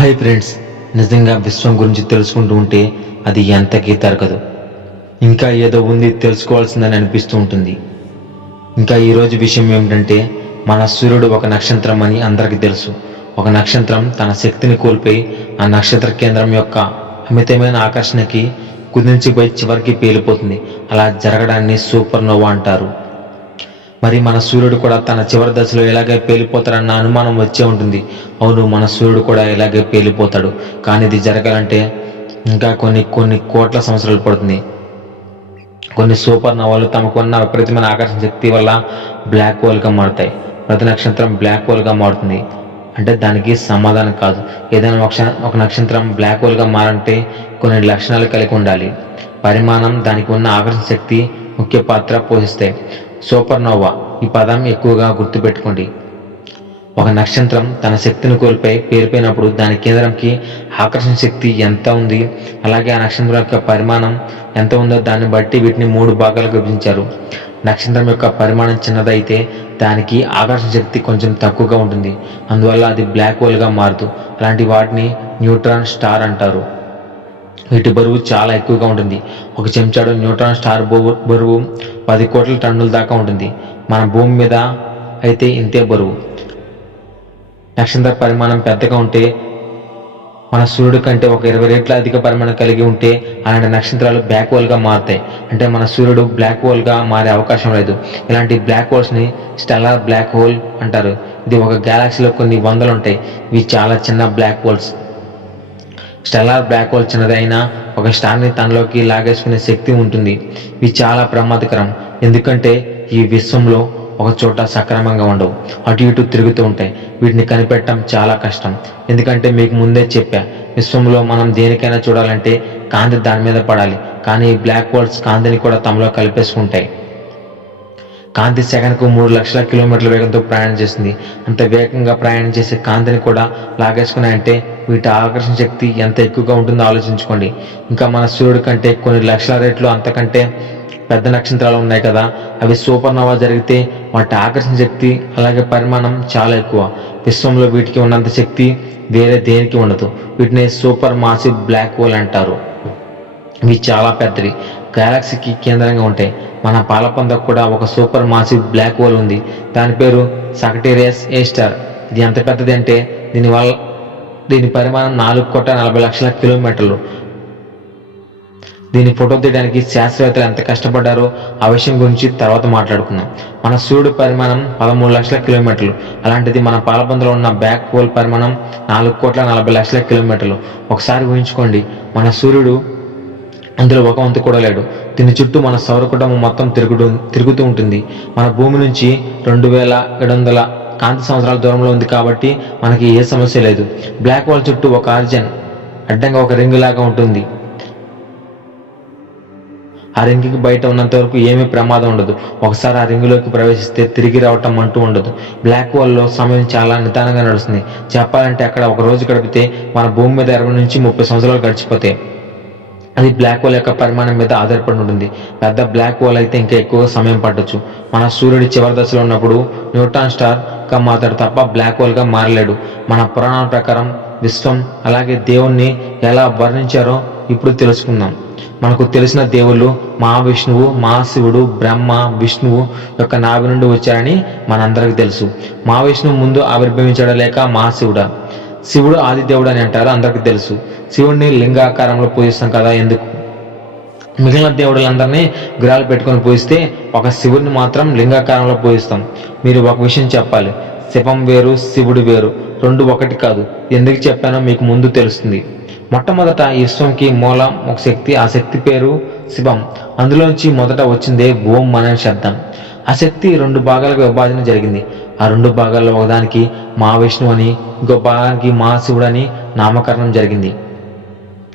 Hi friends, నిజంగా విశ్వం గురించి తెలుసుకుంటూ ఉంటే అది ఎంతకీ తరగదు. ఇంకా ఏదో ఉంది తెలుసుకోవాల్సిందని అనిపిస్తూ ఉంటుంది. ఇంకా ఈరోజు విషయం ఏమిటంటే, మన సూర్యుడు ఒక నక్షత్రం అని అందరికీ తెలుసు. ఒక నక్షత్రం తన శక్తిని కోల్పోయి ఆ నక్షత్ర కేంద్రం యొక్క అమితమైన ఆకర్షణకి కుదించిపోయి చివరికి పేలిపోతుంది. అలా జరగడాన్ని సూపర్ నోవా అంటారు. మరి మన సూర్యుడు కూడా తన చివరి దశలో ఇలాగే పేలిపోతాడన్న అనుమానం వచ్చే ఉంటుంది. అవును, మన సూర్యుడు కూడా ఇలాగే పేలిపోతాడు. కానీ ఇది జరగాలంటే ఇంకా కొన్ని కోట్ల సంవత్సరాలు పడుతుంది. కొన్ని సూపర్ నోవాలు తమకున్న విపరీతమైన ఆకర్షణ శక్తి వల్ల బ్లాక్ హోల్గా మారుతాయి. ప్రతి నక్షత్రం బ్లాక్ హోల్గా మారుతుంది అంటే దానికి సమాధానం కాదు. ఏదైనా ఒక నక్షత్రం బ్లాక్ హోల్గా మారంటే కొన్ని లక్షణాలు కలిగి ఉండాలి. పరిమాణం, దానికి ఉన్న ఆకర్షణ శక్తి ముఖ్య పాత్ర పోషిస్తాయి. సూపర్ నోవా ఈ పదం ఎక్కువగా గుర్తుపెట్టుకోండి. ఒక నక్షత్రం తన శక్తిని కోల్పోయి పేలిపోయినప్పుడు దాని కేంద్రంకి ఆకర్షణ శక్తి ఎంత ఉంది, అలాగే ఆ నక్షత్రం యొక్క పరిమాణం ఎంత ఉందో దాన్ని బట్టి వీటిని 3 భాగాలుగా విభజించారు. నక్షత్రం యొక్క పరిమాణం చిన్నదైతే దానికి ఆకర్షణ శక్తి కొంచెం తక్కువగా ఉంటుంది. అందువల్ల అది బ్లాక్ హోల్గా మారుతూ అలాంటి వాటిని న్యూట్రాన్ స్టార్ అంటారు. వీటి బరువు చాలా ఎక్కువగా ఉంటుంది. ఒక చెంచాడు న్యూట్రాన్ స్టార్ బరువు 10 కోట్ల టన్నుల దాకా ఉంటుంది. మన భూమి మీద అయితే ఇంతే బరువు. నక్షత్ర పరిమాణం పెద్దగా ఉంటే, మన సూర్యుడి కంటే ఒక 20 రెట్ల అధిక పరిమాణం కలిగి ఉంటే అలాంటి నక్షత్రాలు బ్లాక్ హోల్గా మారుతాయి. అంటే మన సూర్యుడు బ్లాక్ హోల్గా మారే అవకాశం లేదు. ఇలాంటి బ్లాక్ హోల్స్ని స్టెల్లార్ బ్లాక్ హోల్ అంటారు. ఇది ఒక గ్యాలక్సీలో కొన్ని వందలు ఉంటాయి. ఇవి చాలా చిన్న black holes. Stellar black hole చిన్నదైనా ఒక స్టార్ని తనలోకి లాగేసుకునే శక్తి ఉంటుంది. ఇవి చాలా ప్రమాదకరం. ఎందుకంటే ఈ విశ్వంలో ఒక చోట సక్రమంగా ఉండవు, అటు ఇటు తిరుగుతూ ఉంటాయి. వీటిని కనిపెట్టడం చాలా కష్టం. ఎందుకంటే మీకు ముందే చెప్పా, విశ్వంలో మనం దేనికైనా చూడాలంటే కాంతి దాని మీద పడాలి. కానీ ఈ బ్లాక్ హోల్స్ కాంతిని కూడా తమలో కలిపేసుకుంటాయి. కాంతి సెకనుకు 3 లక్షల కిలోమీటర్ల వేగంతో ప్రయాణం చేస్తుంది. అంత వేగంగా ప్రయాణం చేసే కాంతిని కూడా లాగేసుకున్నాయంటే వీటి ఆకర్షణ శక్తి ఎంత ఎక్కువగా ఉంటుందో ఆలోచించుకోండి. ఇంకా మన సూర్యుడి కంటే కొన్ని లక్షల రెట్లు అంతకంటే పెద్ద నక్షత్రాలు ఉన్నాయి కదా, అవి సూపర్ నోవా జరిగితే వాటి ఆకర్షణ శక్తి అలాగే పరిమాణం చాలా ఎక్కువ. విశ్వంలో వీటికి ఉన్నంత శక్తి వేరే దేనికి ఉండదు. వీటిని సూపర్ మాసివ్ బ్లాక్ హోల్ అంటారు. ఇవి చాలా పెద్దవి, గెలాక్సీకి కేంద్రంగా ఉంటాయి. మన పాలపందకు కూడా ఒక సూపర్ మాసివ్ బ్లాక్ హోల్ ఉంది. దాని పేరు సగటేరియస్ ఏ స్టార్. ఇది ఎంత పెద్దది అంటే దీని పరిమాణం 4,40,00,000 కిలోమీటర్లు. దీని ఫోటో తీయడానికి శాస్త్రవేత్తలు ఎంత కష్టపడ్డారో ఆ విషయం గురించి తర్వాత మాట్లాడుకుందాం. మన సూర్యుడు పరిమాణం 13 లక్షల కిలోమీటర్లు. అలాంటిది మన పాలపందులో ఉన్న బ్లాక్ హోల్ పరిమాణం 4,40,00,000 కిలోమీటర్లు. ఒకసారి ఊహించుకోండి, మన సూర్యుడు అందులో ఒక వంతు కూడా లేడు. దీని చుట్టూ మన సౌర కుటుంబం మొత్తం తిరుగుతూ ఉంటుంది. మన భూమి నుంచి 2700 కాంతి సంవత్సరాల దూరంలో ఉంది కాబట్టి మనకి ఏ సమస్య లేదు. బ్లాక్ హోల్ చుట్టూ ఒక ఆరిజిన్ అడ్డంగా ఒక రింగ్ లాగా ఉంటుంది. ఆ రింగ్కి బయట ఉన్నంత వరకు ఏమీ ప్రమాదం ఉండదు. ఒకసారి ఆ రింగులోకి ప్రవేశిస్తే తిరిగి రావటం అంటూ ఉండదు. బ్లాక్ హోల్లో సమయం చాలా నిదానంగా నడుస్తుంది. చెప్పాలంటే అక్కడ ఒక రోజు గడిపితే మన భూమి మీద 20 నుంచి 30 సంవత్సరాలు గడిచిపోతాయి. అది బ్లాక్ హోల్ యొక్క పరిమాణం మీద ఆధారపడి ఉంటుంది. పెద్ద బ్లాక్ హోల్ అయితే ఇంకా ఎక్కువ సమయం పట్టొచ్చు. మన సూర్యుడి చివరి దశలో ఉన్నప్పుడు న్యూట్రాన్ స్టార్గా మారుతాడు తప్ప బ్లాక్ హోల్గా మారలేడు. మన పురాణాల ప్రకారం విశ్వం అలాగే దేవుణ్ణి ఎలా వర్ణించారో ఇప్పుడు తెలుసుకుందాం. మనకు తెలిసిన దేవుళ్ళు మహావిష్ణువు, మహాశివుడు, బ్రహ్మ, విష్ణువు యొక్క నాభి నుండి వచ్చారని మనందరికీ తెలుసు. మహావిష్ణువు ముందు ఆవిర్భవించాడా లేక మహాశివుడా? శివుడు ఆది దేవుడు అని అంటారు, అందరికీ తెలుసు. శివుడిని లింగాకారంలో పూజిస్తాం కదా, ఎందుకు? మిగిలిన దేవుడులందరినీ విగ్రహాలు పెట్టుకొని పూజిస్తే ఒక శివుడిని మాత్రం లింగాకారంలో పూజిస్తాం. మీరు ఒక విషయం చెప్పాలి, శివం వేరు, శివుడు వేరు, రెండు ఒకటి కాదు. ఎందుకు చెప్పానో మీకు ముందు తెలుస్తుంది. మొట్టమొదట ఈ విశ్వంకి మూలం ఒక శక్తి. ఆ శక్తి పేరు శివం. అందులోంచి మొదట వచ్చిందే ఓం అనే శబ్దం. ఆ శక్తి 2 భాగాలుగా విభజన జరిగింది. ఆ 2 భాగాల్లో ఒకదానికి మహావిష్ణువు అని, ఇంకో భాగానికి మహాశివుడు అని నామకరణం జరిగింది.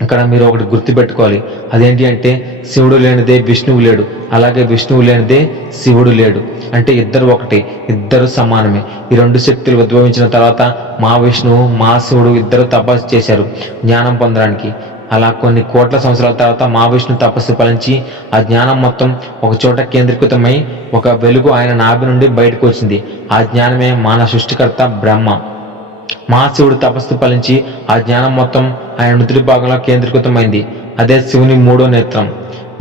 ఇక్కడ మీరు ఒకటి గుర్తుపెట్టుకోవాలి, అదేంటి అంటే శివుడు లేనిదే విష్ణువు లేడు, అలాగే విష్ణువు లేనిదే శివుడు లేడు. అంటే ఇద్దరు ఒకటి, ఇద్దరు సమానమే. ఈ 2 శక్తులు ఉద్భవించిన తర్వాత మహావిష్ణువు, మహాశివుడు ఇద్దరు తపస్సు చేశారు జ్ఞానం పొందడానికి. అలా కొన్ని కోట్ల సంవత్సరాల తర్వాత మహావిష్ణు తపస్సు ఫలించి ఆ జ్ఞానం మొత్తం ఒక చోట కేంద్రీకృతమై ఒక వెలుగు ఆయన నాభి నుండి బయటకు వచ్చింది. ఆ జ్ఞానమే మన సృష్టికర్త బ్రహ్మ. మహాశివుడు తపస్సు ఫలించి ఆ జ్ఞానం మొత్తం ఆయన నుదుటి భాగంలో కేంద్రీకృతమైంది. అదే శివుని 3వ నేత్రం.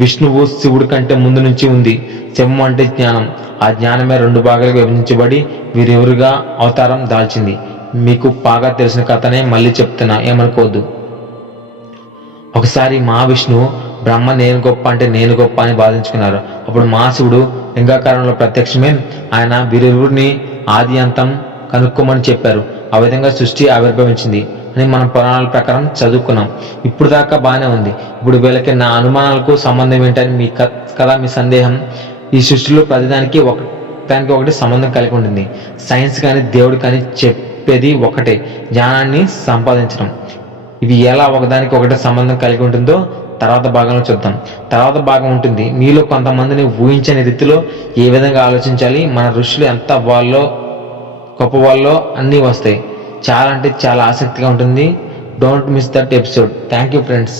విష్ణువు శివుడి కంటే ముందు నుంచి ఉంది. శివం అంటే జ్ఞానం. ఆ జ్ఞానమే 2 భాగాలుగా విభజించబడి వీరెవరుగా అవతారం దాల్చింది. మీకు బాగా తెలిసిన కథనే మళ్ళీ చెప్తున్నా, ఏమనుకోవద్దు. ఒకసారి మహావిష్ణువు బ్రహ్మ నేను గొప్ప అంటే నేను గొప్ప అని బాధించుకున్నారు. అప్పుడు మహాశివుడు లింగాకారంలో ప్రత్యక్షమే ఆయన వీరిరువురిని ఆది అంతం కనుక్కోమని చెప్పారు. ఆ విధంగా సృష్టి ఆవిర్భవించింది అని మనం పురాణాల ప్రకారం చదువుకున్నాం. ఇప్పుడు దాకా బాగానే ఉంది. ఇప్పుడు వీళ్ళకి నా అనుమానాలకు సంబంధం ఏంటని కదా మీ సందేహం. ఈ సృష్టిలో ప్రతిదానికి ఒకటి సంబంధం కలిగి ఉంటుంది. సైన్స్ కానీ దేవుడు కానీ చెప్పేది ఒకటే, జ్ఞానాన్ని సంపాదించడం. ఇవి ఎలా ఒకదానికి ఒకటి సంబంధం కలిగి ఉంటుందో తర్వాత భాగంలో చూద్దాం. తర్వాత భాగం ఉంటుంది. మీలో కొంతమందిని ఊహించని రీతిలో ఏ విధంగా ఆలోచించాలి, మన ఋషులు ఎంత గొప్ప వాళ్ళో అన్నీ వస్తాయి. చాలా అంటే చాలా ఆసక్తిగా ఉంటుంది. Don't miss that episode. Thank you friends.